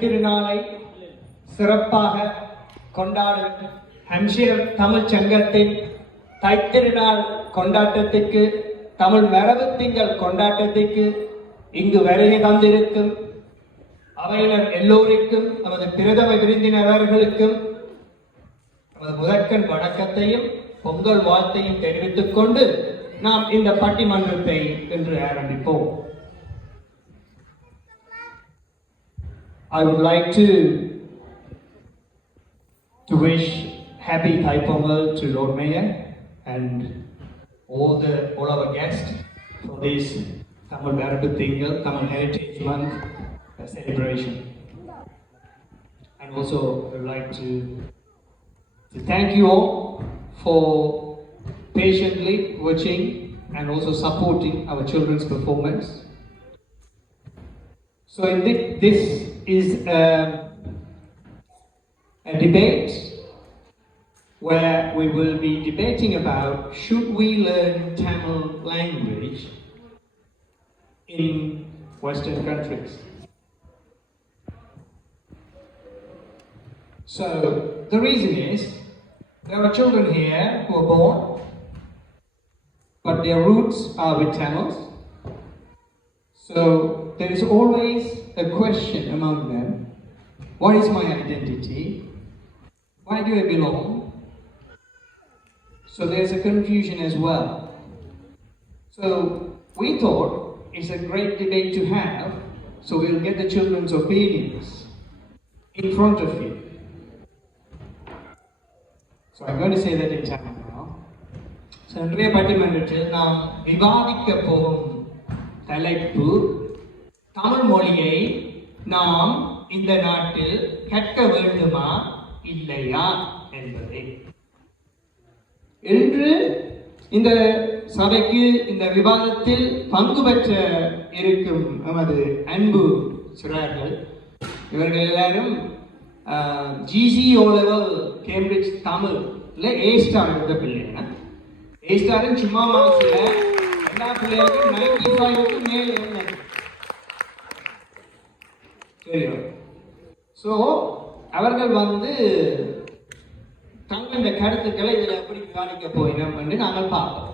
திருநாளை சிறப்பாக கொண்டாடும் ஹம்ஷியர் தமிழ் சங்கத்தின் தைத்திருநாள் கொண்டாட்டத்திற்கு, தமிழ் மரபு திங்கள் கொண்டாட்டத்திற்கு இங்கு வருகை தந்திருக்கும் அவையினர் எல்லோருக்கும் நமது பிரதம விருந்தினர் அவர்களுக்கும் நமது முதற்கண் வணக்கத்தையும் பொங்கல் வாழ்த்தையும் தெரிவித்துக் கொண்டு நாம் இந்த பட்டிமன்றத்தை இன்று ஆரம்பிப்போம். I would like to wish happy Thai Pongal to Lord Mayor and all our guests for this Tamil Marabu Tingal, Tamil Heritage Month celebration. And also I would like to thank you all for patiently watching and also supporting our children's performance. So in this is a debate where we will be debating about should we learn Tamil language in Western countries. So the reason is there are children here who are born but their roots are with Tamils. So there is always a question among them: what is my identity? Why do I belong? So there's a confusion as well. So we thought it's a great debate to have, so we'll get the children's opinions in front of you. So I'm going to say that in Tamil now. So இன்றைய பட்டிமன்றத்தில் நாம் விவாதிக்க போகும் தலைப்பு தமிழ் மொழியை நாம் இந்த நாட்டில் கற்க வேண்டுமா இல்லையா என்பதை. இன்று இந்த சபைக்கு இந்த விவாதத்தில் பங்கு பெற்ற இருக்கும் நமது அன்பு சிறார்கள், இவர்கள் எல்லாரும் ஜிசி ஓலெவல் கேம்பிரிட்ஜ் தமிழ்ல A-ஸ்டார் எடுத்த பிள்ளைங்க. A-ஸ்டாரின் சும்மா மார்க்ஸ்ல எல்லா பிள்ளைகளுக்கும் 95க்கு மேல் இருந்தது தெரியும். ஸோ அவர்கள் தங்கள் இந்த கருத்துக்களை இதில் எப்படி விவாதிக்க போயினோம் என்று நாங்கள் பார்ப்போம்.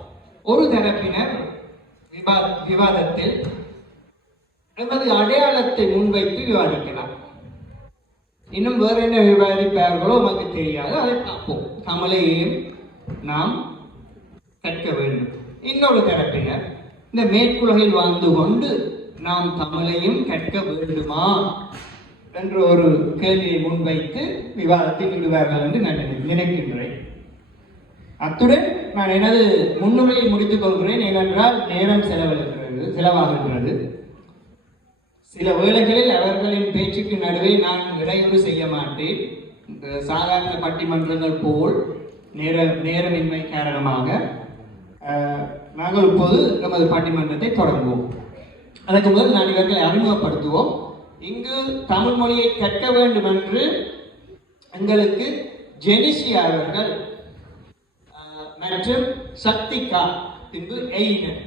ஒரு தரப்பினர் விவாதத்தில் எமது அடையாளத்தை முன்வைத்து விவாதிக்கலாம். இன்னும் வேற என்ன விவாதிப்பார்களோ நமக்கு தெரியாது, அதை பார்ப்போம். தமிழையும் நாம் கற்க வேண்டும். இன்னொரு தரப்பினர் இந்த மேற்குலகில் வாழ்ந்து கொண்டு நாம் தமிழையும் கற்க வேண்டுமா என்ற ஒரு கேள்வியை முன்வைத்து விவாதத்தில் ஈடுவார்கள் என்று நான் நினைக்கின்றேன். அத்துடன் நான் எனது முன்னுரையை முடித்துக் கொள்கிறேன். ஏனென்றால் நேரம் செலவாகின்றது. சில வேளைகளில் அவர்களின் பேச்சுக்கு நடுவே நான் இடையூறு செய்ய மாட்டேன். சாதாரண பட்டிமன்றங்கள் போல் நேரமின்மை காரணமாக நாங்கள் இப்போது நமது பட்டிமன்றத்தை தொடங்குவோம். அதற்கு முதல் நான் இவர்களை அறிமுகப்படுத்துவோம். இங்கு தமிழ் மொழியை கற்க வேண்டும் என்று எங்களுக்கு ஜெனிசியா அவர்கள் மற்றும் சக்திகா பின்பு எய்னர்,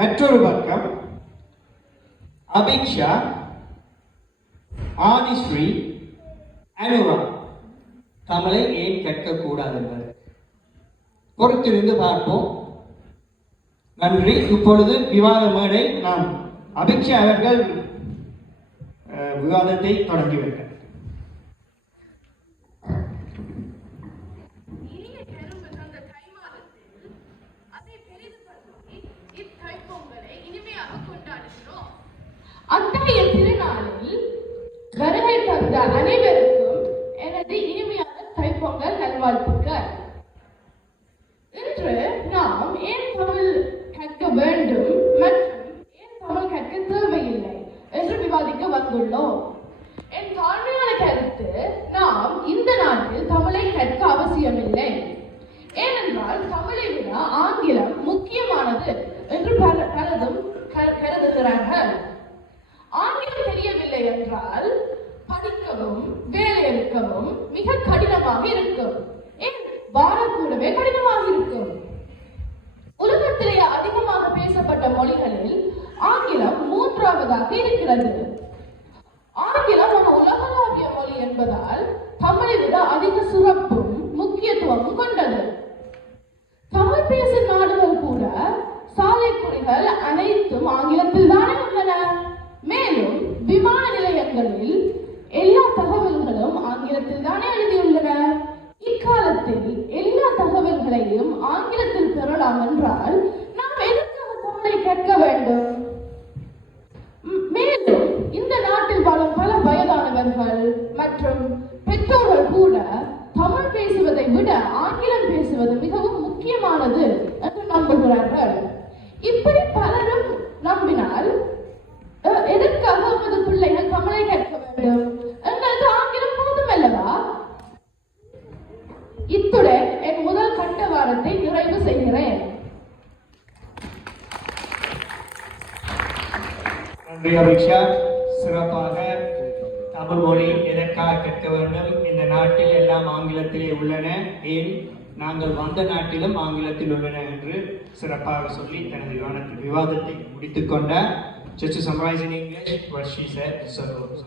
மற்றொரு பக்கம் அபிக்ஷா, ஆதிஸ்ரீ, அனுரா தமிழை ஏன் கற்கக்கூடாது என்பது பொறுத்திருந்து பார்ப்போம். நன்றி. இப்பொழுது விவாத மேடை நாம் அபிக்ஷா அவர்கள் விவாதத்தை தொடங்கி வைத்தார். அத்தகைய திருநாளில் வருகை தந்த அனைவருக்கும் எனது இனிமையான தைப்பொங்கல் நல்வாழ்த்துக்கள். இன்று நாம் ஏன் தமிழ் கற்க வேண்டும் மற்றும் ஏன் தமிழ் கற்க தேவையில்லை என்று விவாதிக்க வந்துள்ளோம். என் தாழ்மையான கருத்து, நாம் இந்த நாட்டில் தமிழை கற்க அவசியமில்லை. ஏனென்றால் தமிழை விட ஆங்கிலம் முக்கியமானது என்று பலரும் கருதுகிறார்கள். ஆங்கிலம் தெரியவில்லை என்றால் படிக்கவும் வேலை எடுக்கவும் மிக கடினமாக இருக்கும். வாழக்கூடவே கடினமாக இருக்கும். உலகத்திலேயே அதிகமாக பேசப்பட்ட மொழிகளில் ஆங்கிலம் 3ஆவதாக இருக்கிறது. என்பதால் தமிழை விட அதிக சிறப்பும் முக்கியத்துவமும் கொண்டது. தமிழ் பேசும் நாடுகள் கூட சாலை குறிகள் அனைத்தும் ஆங்கிலத்தில் தானே உள்ளன. மேலும் விமான நிலையங்களில் எல்லா தகவல்களும் ஆங்கிலத்தில் தானே எழுதியுள்ளன. இக்காலத்தில் எல்லா தகவல்களையும் ஆங்கிலத்தில் பெறலாம் என்றால் நாம் எதற்காக தமிழை கற்க வேண்டும்? மேலும் இந்த நாட்டில் வாழும் பல வயதானவர்கள் மற்றும் பெற்றோர்கள் கூட தமிழ் பேசுவதை விட ஆங்கிலம் பேசுவது மிகவும் முக்கியமானது என்று நம்புகிறார்கள். இப்படி பலரும் நம்பினால் எதற்காக நமது பிள்ளைகள் தமிழை கற்க வேண்டும்? எங்களுக்கு ஆங்கிலம் போதும் அல்லவா? இத்துடன் என் முதல் கட்ட வாரத்தை நிறைவு செய்கிறேன். நன்றி அபிக்ஷா. சிறப்பாக தமிழ் மொழி எதற்காக கற்க வேண்டும்? இந்த நாட்டில் எல்லாம் ஆங்கிலத்திலே உள்ளன, ஏன் நாங்கள் வந்த நாட்டிலும் ஆங்கிலத்தில் உள்ளன என்று சிறப்பாக சொல்லி தனது விவாதத்தை முடித்துக் கொண்டார். Just to summarize in English what she said, so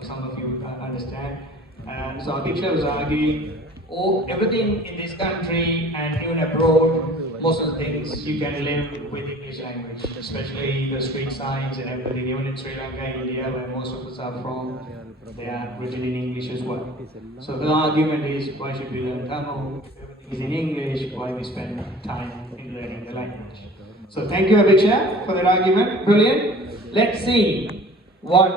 some of you understand. So Abiksha was arguing, everything in this country and even abroad, most of the things you can live with English language, especially the street signs and everything. Even in Sri Lanka, India, where most of us are from, they are written in English as well. So the argument is, why should we learn Tamil? Everything is in English, why we spend time in learning the language? So thank you, Abiksha, for that argument. Brilliant. Let's see what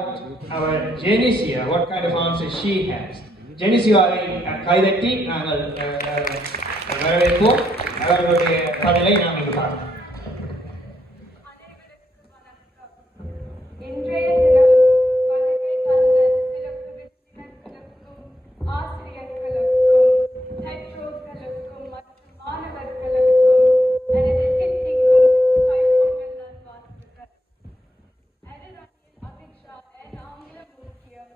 our Genesia, what kind of answer she has. Genesiaவை கைதட்டி நாங்கள் வரவேற்போம். அவர்களுடைய பதிலை நாம் இங்கு பார்ப்போம். இன்றைய தினம் வருகை தந்த சிறப்பு விருந்தினர்களுக்கும் ஆசிரியர்களுக்கும் பெற்றோர்களுக்கும் மற்றும் மாணவர்களுக்கும் எனது தித்திக்கும் கைப்பொங்கல் நல்வாழ்த்துக்கள். எதிரணியில் அபிக்ஷா என் ஆங்கிலம் முக்கியம்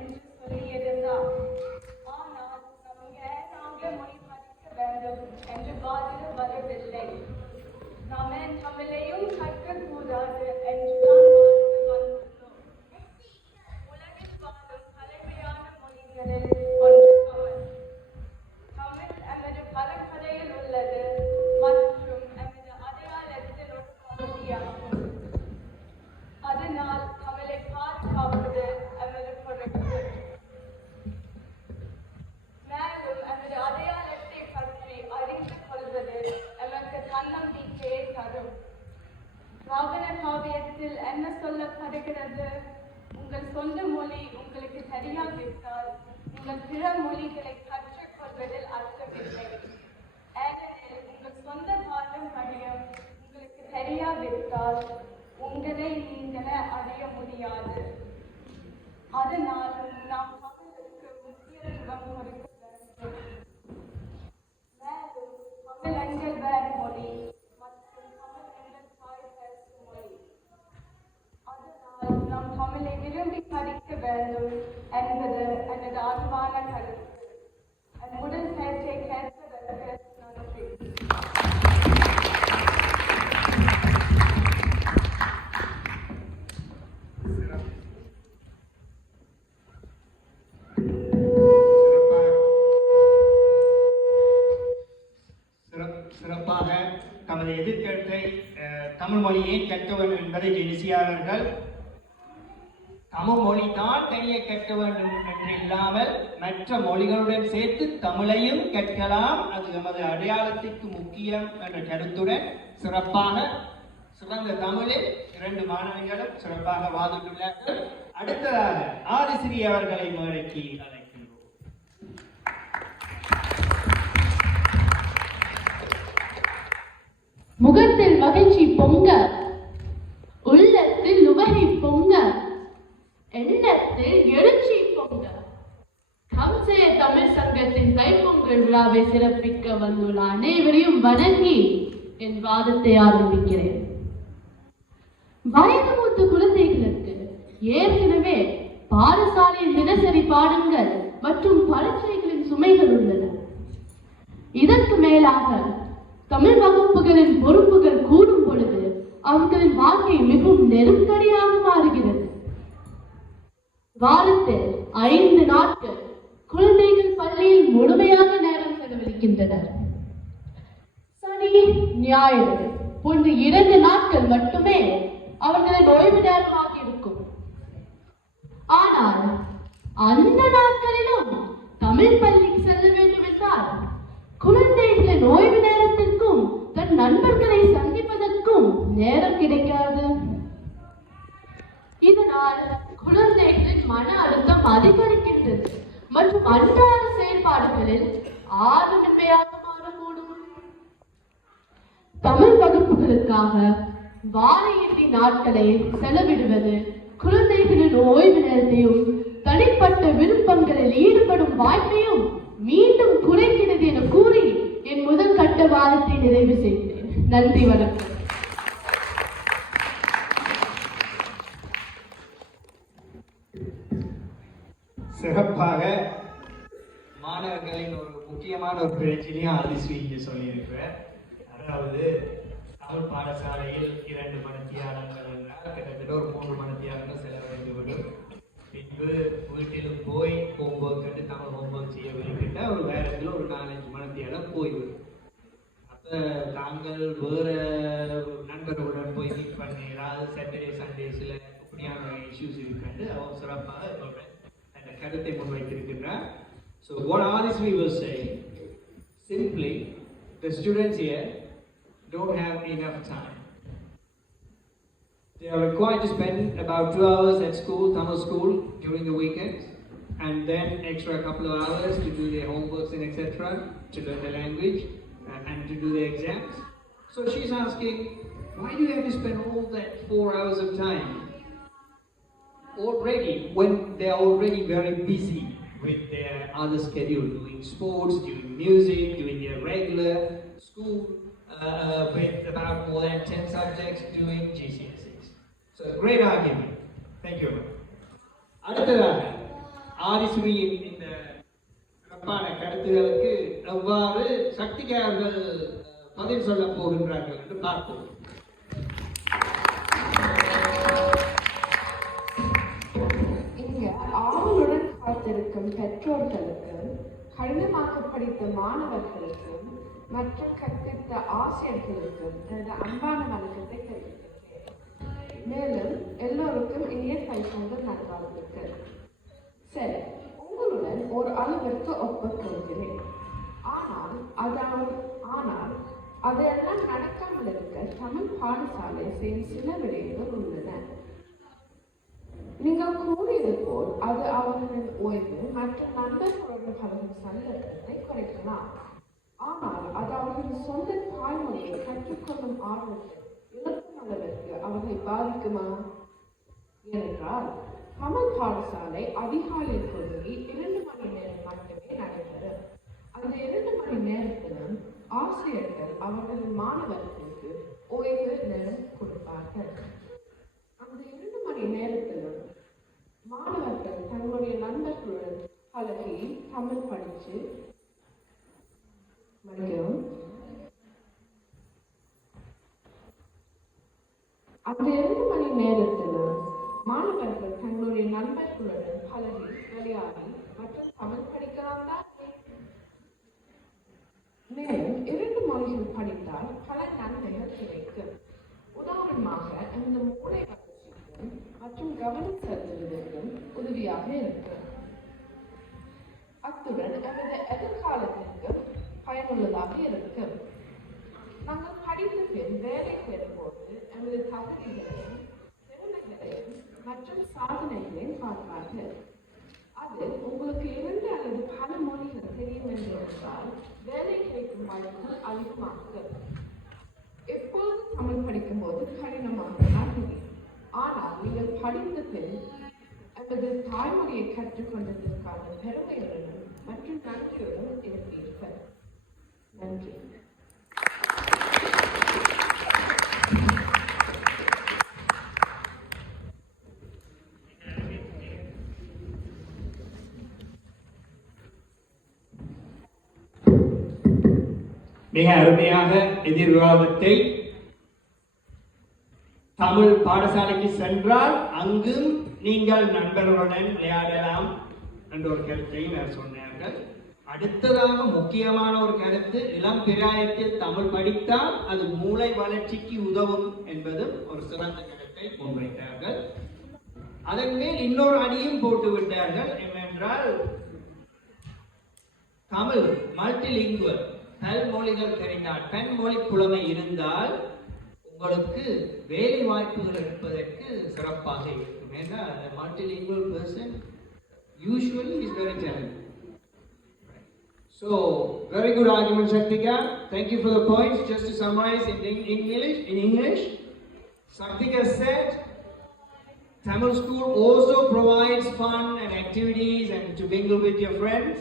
என்று சொல்லியிருந்தார். ஆனால் நாம் ஏன் ஆங்கில மொழி படிக்க வேண்டும் என்று வாதிட வரவில்லை. நாம் ஏன் தமிழையும் கற்கக்கூடாது என்றுதான் வாதிட வந்துள்ளோம். உலகில் வாழும் பழமையான மொழிகளில் ஒன்று தமிழ். தமிழ் எமது பரம்பரையில் உள்ளது மற்றும் எமது அடையாளத்தில் ஒரு பகுதியாகும். அதனால் தமிழை பாதுகாப்பது எமது பொறுப்பு. மேலும் எமது அடையாளத்தை பற்றி அறிந்து கொள்வது எமக்கு தன்னம்பிக்கையை தரும். ராவண காவியத்தில் என்ன சொல்லப்படுகிறது? உங்கள் சொந்த மொழி உங்களுக்கு தெரியாவிட்டால் உங்கள் பிற மொழிகளை கற்றுக்கொள்வதில் அர்த்தமில்லை. ஏனெனில் உங்கள் சொந்த பாரம்பரியம் உங்களுக்கு தெரியாவிட்டால் உங்களை நீங்களே அறிய முடியாது. அதனால் நாம் தமிழுக்கு முக்கியத்துவம் கொடுக்க வேண்டும். மேலும் தமிழ் எங்கள் வேறு மொழி மற்றும் தமிழ் எங்கள் தாய் பேசும் மொழி. அதனால் நாம் தமிழை விரும்பி படிக்க வேண்டும் என்பது எனது அன்பான கருத்து. என் முதல் பேச்சை கேட்பதற்கு நன்றி. சிறப்பாக தமது எதிர்கருத்தை தமிழ் மொழியை கற்க வேண்டும் என்பதை ஜெனிசியாளர்கள் தமிழ் மொழி தான் தனியே கற்க வேண்டும் என்று இல்லாமல் மற்ற மொழிகளுடன் சேர்த்து தமிழையும் கற்கலாம், அது நமது அடையாளத்திற்கு முக்கியம் என்ற கருத்துடன் சிறப்பாக சிறந்த தமிழில் 2 மாணவிகளும் சிறப்பாக வாதிட்டுள்ளார்கள். அடுத்ததாக ஆதிசிறி அவர்களை மேடைக்கு அழைக்கின்றோம். முகத்தில் மகிழ்ச்சி பொங்க, உள்ளத்தில் உவகை பொங்க, எண்ணத்தில் எழுச்சி பொங்க. ஹம்சய தமிழ் சங்கத்தின் தைப்பொங்கல் விழாவை சிறப்பிக்க வந்துள்ள அனைவரையும் வணங்கி என் வாதத்தை ஆரம்பிக்கிறேன். வயது மூத்த குழந்தைகளுக்கு ஏற்கனவே பாடசாலையின் தினசரி பாடங்கள் மற்றும் பரீட்சைகளின் சுமைகள் உள்ளன. இதற்கு மேலாக தமிழ் வகுப்புகளின் பொறுப்புகள் கூடும் பொழுது அவர்களின் வாழ்க்கை மிகவும் நெருக்கடியாக மாறுகிறது. வாரத்தில் 5 நாட்கள் குழந்தைகள் பள்ளியில் முழுமையாக நேரம் செலவழிக்கின்றனர். சனி, ஞாயிறு போன்ற 2 நாட்கள் மட்டுமே அவர்களின் ஓய்வு நேரமாக இருக்கும். ஆனால் அந்த நாட்களிலும் தமிழ் பள்ளிக்கு செல்ல வேண்டும் என்றால் குழந்தைகளின் ஓய்வு நேரத்திற்கும் தன் நண்பர்களை சந்திப்பதற்கும் நேரம் கிடைக்காது. இதனால் குழந்தைகளின் மன அழுத்தம் அதிகரிக்கின்றது மற்றும் அன்றாட செயல்பாடுகளில் ஆர்வமின்மையாக மாறக்கூடும். தமிழ் வகுப்புகளுக்காக வார இறுதி நாட்களை செலவிடுவது குழந்தைகளின் ஓய்வு நேரத்தையும் தனிப்பட்ட விருப்பங்களில் ஈடுபடும் வாய்ப்பையும் மீண்டும் குறைக்கிறது என கூறி என் முதல் கட்ட வாரத்தை நிறைவு செய்கிறேன். நன்றி, வணக்கம். சிறப்பாக மாணவர்களின் ஒரு முக்கியமான ஒரு பிரச்சனையும் ஆதிஸ்ரீ இங்கே சொல்லியிருக்கிறேன். அதாவது தமிழ் பாடசாலையில் 2 மணித்தியாலங்கள் என்றால் கிட்டத்தட்ட ஒரு 3 மணித்தியாலங்கள் செலவழித்து விடும். பின்பு வீட்டிலும் போய் ஹோம்ஒர்க் கண்டு தமிழ் ஹோம்ஒர்க் செய்ய விரும்பிட்டா ஒரு வேறத்தில் ஒரு 4-5 மணித்தியாலம் போய்விடும். அப்போ தாங்கள் வேறு நண்பர்களுடன் போய் மீட் பண்ணி ஏதாவது சாட்டர்டே சண்டேஸில் அப்படியான இஷ்யூஸ் இருக்காண்டு அவர் சிறப்பாக அந்த கருத்தை முன்வைத்திருக்கின்றார். So what Adisri was saying, simply the students here don't have enough time. They are required to spend about 2 hours at school, Tamil school, during the weekends, and then extra couple of hours to do their homeworks and etc., to learn the language and to do their exams. So she's asking, why do you have to spend all that 4 hours of time already when they are already very busy with their other schedule, doing sports, doing music, doing their regular school, with about more than 10 subjects, doing GCSEs. So great argument. Thank you. அடுத்ததாக ஆதிஸ்ரீயின் இந்த சிறப்பான கருத்துகளுக்கு எவ்வாறு சக்திக்கு அவர்கள் பதில் சொல்ல போகின்றார்கள் என்று பார்ப்போம். ஆவலுடன் காத்திருக்கும் பெற்றோர்களுக்கும் கடினமாக படித்த மாணவர்களுக்கும் மற்ற கற்பித்த ஆசிரியர்களுக்கும் எனது அன்பான வணக்கத்தை தெரிவிக்கின்றேன். மேலும் எல்லோருக்கும் இனிய தைப்பொங்கல் நல்வாழ்த்துக்கள். சரி, உங்களுடன் ஒரு அளவிற்கு ஒப்புக்கொள்கிறேன். ஆனால் அதையெல்லாம் நடக்காமல் இருக்க தமிழ் பாடசாலை செய்யும் சில விடயங்கள் உள்ளன. நீங்கள் கூறியது போல் அது அவர்களின் ஓய்வு மற்றும் நண்பர்களுடன் பலரும் சந்தர்ப்பத்தை குறைக்கலாம். ஆனால் அது அவர்களின் சொந்த தாய்மொழியை கற்றுக்கொள்ளும் ஆர்வத்தை இழக்கும் அளவிற்கு அவர்களை பாதிக்குமா? ஏனென்றால் தமிழ் பாடசாலை அதிகாலையில் தொடங்கி 2 மணி நேரம் மட்டுமே நடைபெறும். அந்த 2 மணி நேரத்திலும் ஆசிரியர்கள் அவர்களின் மாணவர்களுக்கு ஓய்வு நேரம் கொடுப்பார்கள். அந்த 2 மணி நேரத்திலும் மாணவர்கள் தங்களுடைய நண்பர்களுடன் பழகி தமிழ் படித்து அந்த 2 மணி நேரத்திலும் மாணவர்கள் தங்களுடைய நண்பர்களுடன் பழகி விளையாடி மற்றும் தமிழ் படிக்கலாம் தான். மேலும் 2 மொழிகள் படித்தால் பல நன்மைகள் கிடைக்கும். உதாரணமாக இந்த மூளை வளர்ச்சிக்கும் மற்றும் கவனம் செலுத்துவதற்கும் உதவியாக இருக்கும். அத்துடன் நமது எதிர்காலத்திற்கும் பயனுள்ளதாக இருக்கும். நாங்கள் படித்த பின் வேலை பெறும்போது நமது தகுதிகளையும் திறமைகளையும் மற்றும் சாதனைகளையும் பார்ப்பார்கள். அது உங்களுக்கு 2 அல்லது பல மொழிகள் தெரியும் என்றால் வேலை கிடைக்கும் வாய்ப்புகள் அதிகமாகும். எப்போது தமிழ் படிக்கும் போது கடினமாக இருக்கும். ஆனால் நீங்கள் படித்த பின் அல்லது தாய்மொழியை கற்றுக்கொண்டதற்கான பெருமையுடனும் மற்றும் நன்றியுடன் இருப்பீர்கள். நன்றி. மிக அருமையாக எதிர்காலத்தை தமிழ் பாடசாலைக்கு சென்றால் அங்கும் நீங்கள் நண்பர்களுடன் விளையாடலாம் என்ற ஒரு கருத்தையும் அவர் சொன்னார்கள். அடுத்ததாக முக்கியமான ஒரு கருத்து, இளம் பிராயத்தில் தமிழ் படித்தால் அது மூளை வளர்ச்சிக்கு உதவும் என்பதும் ஒரு சிறந்த கருத்தை முன்வைத்தார்கள். அதன் மேல் இன்னொரு அடியும் போட்டு விட்டார்கள். என்னென்றால் தமிழ் மல்டிலிங்குவல், பல்மொழிகள் தெரிந்தால், பன்மொழி புலமை இருந்தால் உங்களுக்கு வேலை வாய்ப்புகள் இருப்பதற்கு சிறப்பாக இருக்கும். ஏன்னா multilingual person usually is very talented. So very good argument, Shaktika. Thank you for the points. Just to summarize in English, Shaktika said Tamil school also provides fun and activities and to mingle with your friends.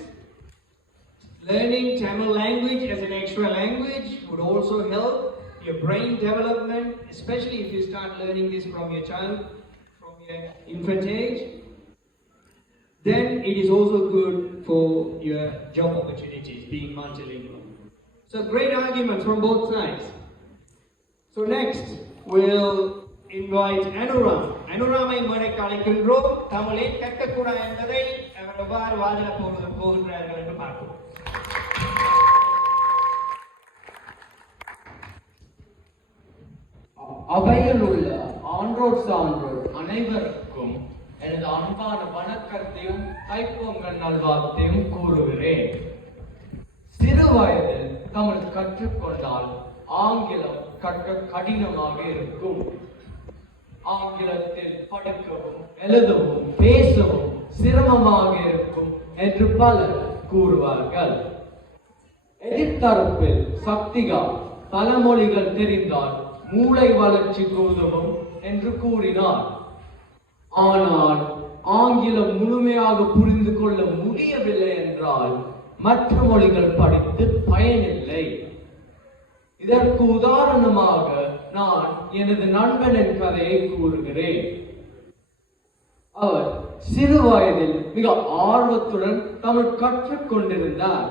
Learning Tamil language as an extra language would also help your brain development, especially if you start learning this from your infant age. Then it is also good for your job opportunities, being multilingual. So great arguments from both sides. So next we'll invite Anuram. Anuramai மேடைக்கு அழைக்கின்றோம். தமிழை கற்கக்கூடா என்பதை அவர் எவ்வாறு வாதிட போகின்றார்கள் என்று பார்ப்போம். அவையில் உள்ள ஆன்றோர் சான்றோர் அனைவருக்கும் எனது அன்பான வணக்கத்தையும் தைப்பொங்கல் நல்வாழ்த்தையும் கூறுகிறேன். சிறு வயதில் தமிழ் கற்றுக்கொண்டால் ஆங்கிலம் கற்க கடினமாக இருக்கும். ஆங்கிலத்தில் படிக்கவும் எழுதவும் பேசவும் சிரமமாக இருக்கும் என்று பலர் கூறுவார்கள். எதிர்த்தரப்பில் சக்திகா பல மொழிகள் தெரிந்தால் மூளை வளர்ச்சிக்கு உதவும் என்று கூறினார். ஆனால் ஆங்கிலம் முழுமையாக புரிந்து கொள்ள முடியவில்லை என்றால் மற்ற மொழிகள் படித்து பயனில்லை. இதற்கு உதாரணமாக நான் எனது நண்பனின் கதையை கூறுகிறேன். அவர் சிறு வயதில் மிக ஆர்வத்துடன் தமிழ் கற்றுக் கொண்டிருந்தார்.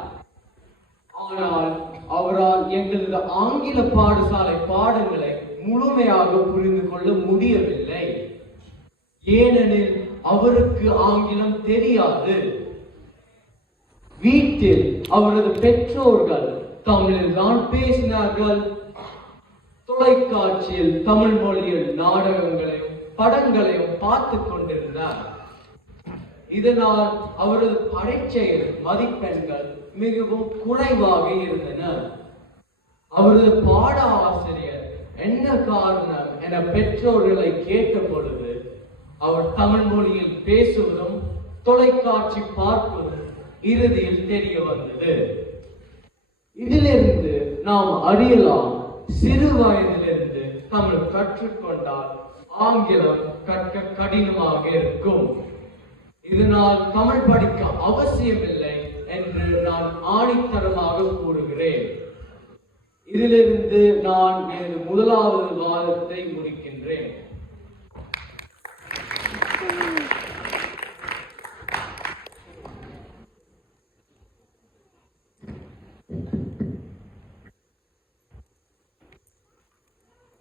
ஆனால் அவரால் எங்களது ஆங்கில பாடசாலை பாடங்களை முழுமையாக புரிந்து கொள்ள முடியவில்லை. ஏனெனில் அவருக்கு ஆங்கிலம் தெரியாது. வீட்டில் அவரது பெற்றோர்கள் தமிழில் தான் பேசினார்கள். தொலைக்காட்சியில் தமிழ் மொழியில் நாடகங்களையும் படங்களையும் பார்த்து கொண்டிருந்தார். இதனால் அவரது பரீட்சையில் மதிப்பெண்கள் மிகவும் குறைவாக இருந்தன. அவரது பாட ஆசிரியர் என்ன காரணம் என பெற்றோர்களை கேட்ட பொழுது அவர் தமிழ் மொழியில் பேசுவதும் தொலைக்காட்சி பார்ப்பதும் இறுதியில் தெரிய வந்தது. இதிலிருந்து நாம் அறியலாம், சிறு வயதிலிருந்து தமிழ் கற்றுக்கொண்டால் ஆங்கிலம் கற்க கடினமாக இருக்கும். இதனால் தமிழ் படிக்க அவசியமில்லை என்று நான் ஆணித்தரமாக கூறுகிறேன். இதிலிருந்து நான் எனது முதலாவது வாதத்தை முடிக்கின்றேன்.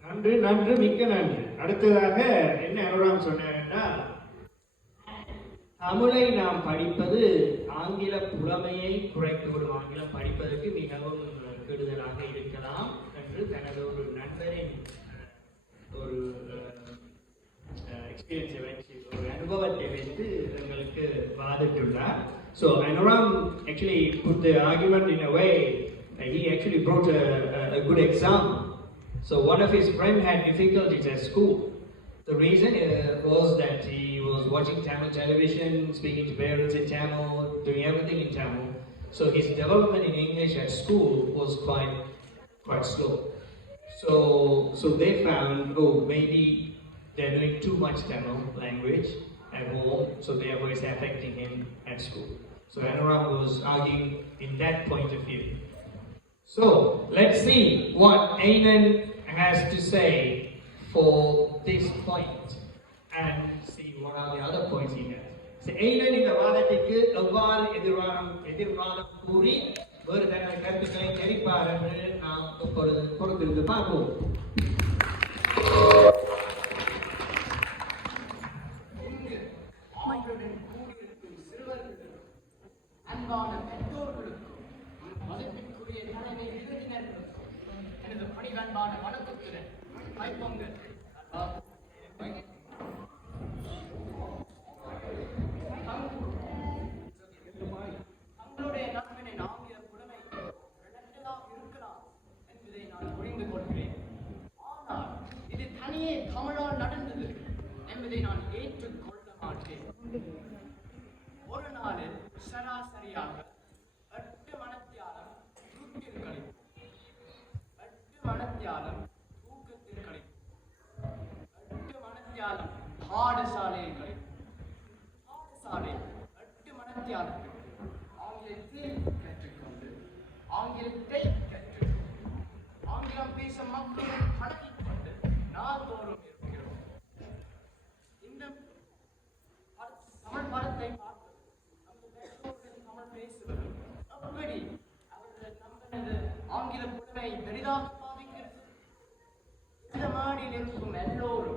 நன்று நன்று, மிக்க நன்று. அடுத்ததாக என்ன அனுராம் சொன்னார்னா, தமிழை நாம் படிப்பது ஆங்கில புலமையை குறைத்துவிடும், ஆங்கிலம் படிப்பதற்கு மிகவும் கெடுதலாக இருக்கலாம் என்று தனது ஒரு நண்பரின் ஒரு எக்ஸ்பீரியன்ஸை வச்சு, ஒரு அனுபவத்தை வைத்து எங்களுக்கு வாதிட்டுள்ளார். So Anuram actually put the argument in a way that he actually brought a good example. So one of his friends had difficulties at school. The reason was that he was watching Tamil television, speaking to parents in Tamil, doing everything in Tamil. So his development in English at school was quite slow. So they found, oh, maybe they're doing too much Tamil language at home, so therefore it's affecting him at school. So Anuram was arguing in that point of view. So let's see what Ainan has to say for this point and see what are the other points he has. So Ainan இந்த வாதத்திற்கு எவ்வாறு எதிர்வாதம் கூறி வேறு தனது கருத்துக்களை தெரிவிப்பார் என்று நாம் இப்பொழுது பொறுத்திருந்து பார்ப்போம். அன்பான பெற்றோர்களுக்கும் மதிப்பிற்குரிய தலைமை விருந்தினர்களுக்கும் எனது பணிவன்பான வணக்கத்துடன் தைப்பொங்கல் தங்களுடைய நண்பனின் ஆங்கில புலமை இருக்கலாம் என்பதை நான் புரிந்து கொள்கிறேன். ஆனால் இது தனியே தமிழால் நடந்தது என்பதை நான் ஏற்றுக்கொள்ள மாட்டேன். ஒரு நாளில் சராசரியாக 8 மணித்தியாலம் தூக்கத்தில் கழிப்போம். 8 மணித்தியாலம் தூக்கத்தில் கழிப்போம். 8 மணித்தியாலம் பாடசாலையில் கழிப்போம். பாடசாலையில் 8 மணித்தியாலத்தில் ஆங்கிலத்தை கற்றுக்கொண்டு ஆங்கிலத்தை கற்றுக்கொண்டு ஆங்கிலம் பேசும் மக்களை கடத்திக் கொண்டு நாள்தோறும் இருக்கிறோம். இந்த தமிழ் படத்தை பார்த்து நமது பெற்றோர்கள் தமிழ் பேசுவது எப்படி அவர்கள் நம்மளது ஆங்கில புலமை பெரிதாக பாதிக்கிறது. இந்த மாடியில் இருக்கும் எல்லோரும்